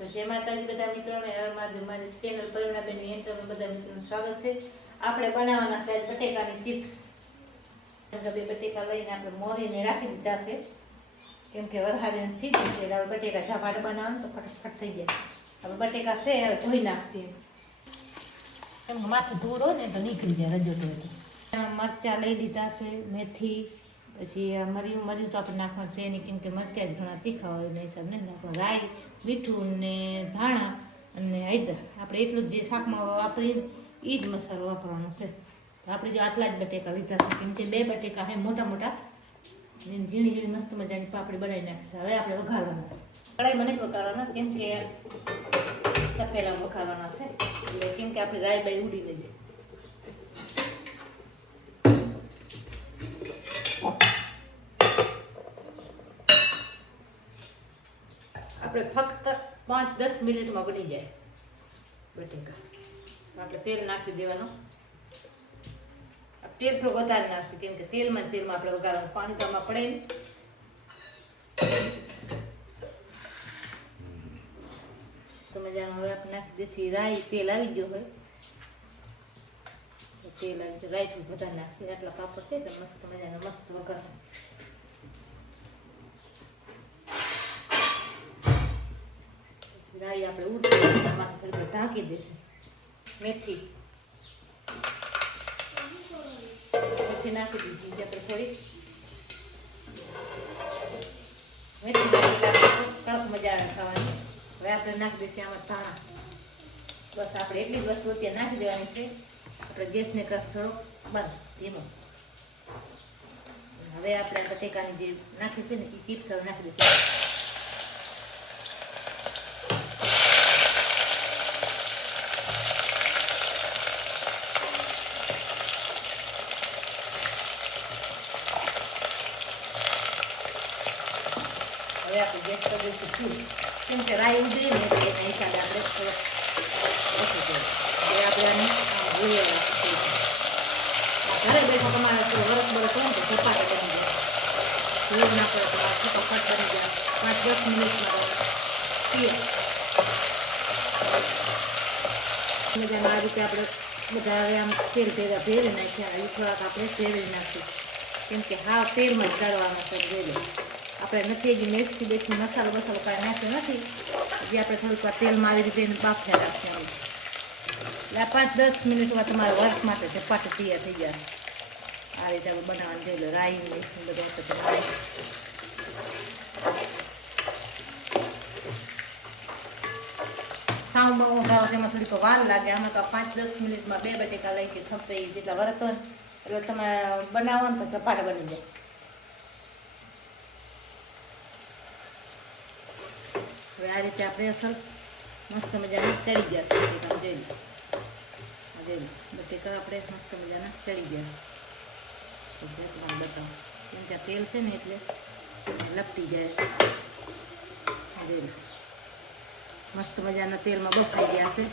તો જય માતાજી બધા મિત્રોને મારી ચેનલ પરિણાબેનની એન્ટરમાં બધા મિત્રોનું સ્વાગત છે. આપણે બનાવવાના છે બટેકાની ચિપ્સ. બે બટેકા લઈને આપણે મોરીને રાખી દીધા છે, કેમ કે વરસાદની સીઝન છે એટલે બટેકા ઝાપાટ બનાવવાનું તો ફટાફટ થઈ જાય. હવે બટેકા છે હવે ધોઈ નાખશે, કેમ કે માથું ધૂળ હોય ને તો નીકળી જાય રજોટો. મરચાં લઈ લીધા છે, મેથી, પછી મર્યું તો આપણે નાખવાનું છે નહીં, કેમ કે મરચાં જ ઘણા તીખા હોય ને હિસાબ નહીં નાખવાનું. રાઈ, મીઠું ને ધાણા અને હળદર, આપણે એટલું જ જે શાકમાં વાપરીને એ જ મસાલો વાપરવાનો છે. આપણે જો આટલા જ બટેકા લીધા છે, કેમ કે 2 બટેકા છે મોટા મોટા, ઝીણી ઝીણી મસ્ત મજાની પાપડી બનાવી નાખીશે. હવે આપણે વઘારવાના છે. કઢાઈમાં નહીં વઘારવાના, કેમ કે તપેલા વઘારવાના છે, એટલે કેમ કે આપણે રાઈ બાઈ ઉડી લઈએ. આપણે ફક્ત 5-10 મિનિટમાં બની જાય બટેકા. આપણે તેલ નાખી દેવાનું. તેલ થોડું વધારે નાખશે, કેમ કે તેલમાં આપણે વઘારવાનું, પાણી તો આમાં પડે નહીં. તો મજાનું હવે આપણે નાખી દેશી રાઈ. તેલ આવી ગયો હોય, તેલ આવી ગયો, રાઈ થોડું વધારે નાખશે. આટલા પાપડ છે તો મસ્ત મજાનો મસ્ત વઘારશે. રાઈ આપણે ઉઠી માથે થોડી ઢાંકી દેશે. મેથી નાખી દીધી છે આપણે થોડી મેથી નાખી કડક મજા આવે ખાવાની. હવે આપણે નાખી દઈશું આમાં ધાણા. બસ આપણે એટલી જ વસ્તુ અત્યારે નાખી દેવાની છે. આપણે ગેસને કસ થોડોક બંધ ધીમો. હવે આપણે બટેકાની જે નાખી છે ને એ ચિપ્સ હવે નાખી દઈશું. હવે આપણે ગેસ કરી દઈશું ફૂલ, કેમ કે રાઈ ઉડે ને એટલે એના હિસાબે આપણે થોડોક ઓછું કરીએ. હવે આપણે આને ઘરે બેઠા તમારે વરસ બરસ હોય ને તો ચપાટા બની જાય. ધોળ ના પડે તો ફટાફટ બની જાય. 5-10 મિનિટમાં પીએ મજામાં. આ રીતે આપણે બધા હવે આમ તેલ ભેગા ભેરી નાખ્યા. એ થોડાક આપણે ભેરવી નાખીએ, કેમ કે હાવ તેલમાં જ કાઢવાના છે ભેરી. આપણે નથી હજી મેથી બેથી મસાલો કાંઈ નાખ્યો નથી. હજી આપણે થોડુંક તેલમાં આવી રીતે બાફ્યા રાખીએ. એટલે 5-10 મિનિટમાં તમારા વર્ષ માટે ચપાટી તૈયાર થઈ જાય. આ રીતે આપણે બનાવવાનું જોઈ લો. રાઈ બધું સાવમાં વઘારો તેમાં થોડીક વાર લાગે. આમાં તો 5-10 મિનિટમાં 2 બટેકા લઈ કે થશે જેટલા વરસ હોય એટલે તમે બનાવો ને તો ચપાટા બની જાય. હવે આ રીતે આપણે અસર મસ્ત મજાના ચડી ગયા છે. જોઈ લો બટેકા આપણે મસ્ત મજાના ચડી ગયા. બતાવો, કેમ કે તેલ છે ને એટલે લપટી જાય છે. જોઈ લો મસ્ત મજાના તેલમાં બફાઈ ગયા છે.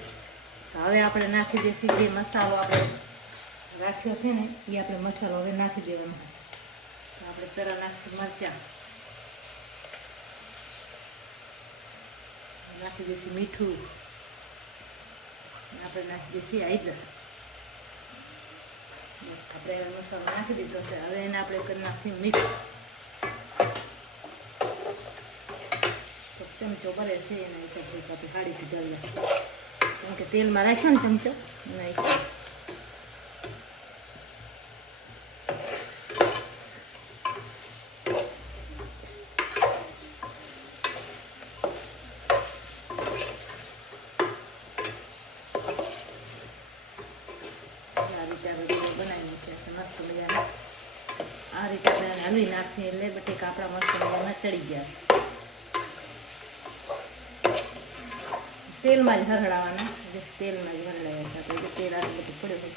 તો હવે આપણે નાખી દઈશું જે મસાલો આપણે રાખ્યો છે ને એ આપણે મસાલો હવે નાખી દેવાનો. તો આપણે પહેલાં નાખીશું મરચાં, નાખી દઈશું મીઠું, આપણે નાખી દઈશું હળદર. બસ આપણે મસાલો નાખી દીધો છે. હવે એને આપણે કરી નાખીશું મિક્સ. ચમચો ભરે છે એના હિસાબે આપણે કાઢી દીધા, કેમ કે તેલમાં રાખ્યો ને ચમચો એના હિસાબે. બનાવી છે મસ્ત મજાના. આ રીતે આપણે હલવી નાખીએ એટલે બટેકા આપણા મસ્ત મજાના ચડી ગયા. તેલમાં જ હરડાવાના, તેલમાં જ હરડાવ્યા હતા. તેલ આટલું બધું પડ્યું હોય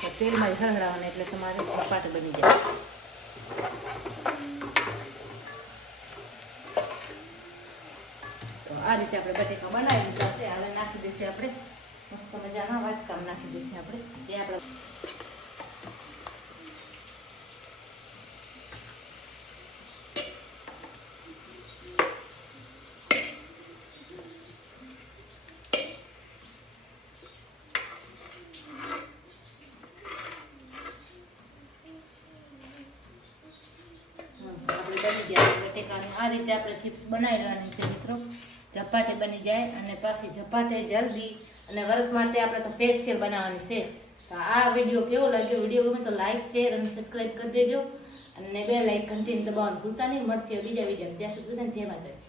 તો તેલમાં જ હરડાવાના એટલે તમારે ચપાટ બની જાય. તો આ રીતે આપણે બટેકા બનાવી દીધા છે. હવે નાખી દઈશું આપણે મસ્ત મજાના વાટકામાં નાખી દઈશું આપણે જે આપણે બટેકાની આ રીતે આપણે ચિપ્સ બનાવી લેવાની છે મિત્રો, ઝપાટે બની જાય અને પાછી ઝપાટે જલ્દી અને વર્ક માટે આપણે તો સ્પેશિયલ બનાવવાની છે. તો આ વિડીયો કેવો લાગ્યો? વિડીયો ગમે તો લાઈક શેર અને સબસ્ક્રાઈબ કરી દેજો અને બે લાઈક ઘંટીને દબાવવાનું ભૂલતા નહીં. મળશે બીજા વિડીયો. ત્યાં સુધી જય માતાજી.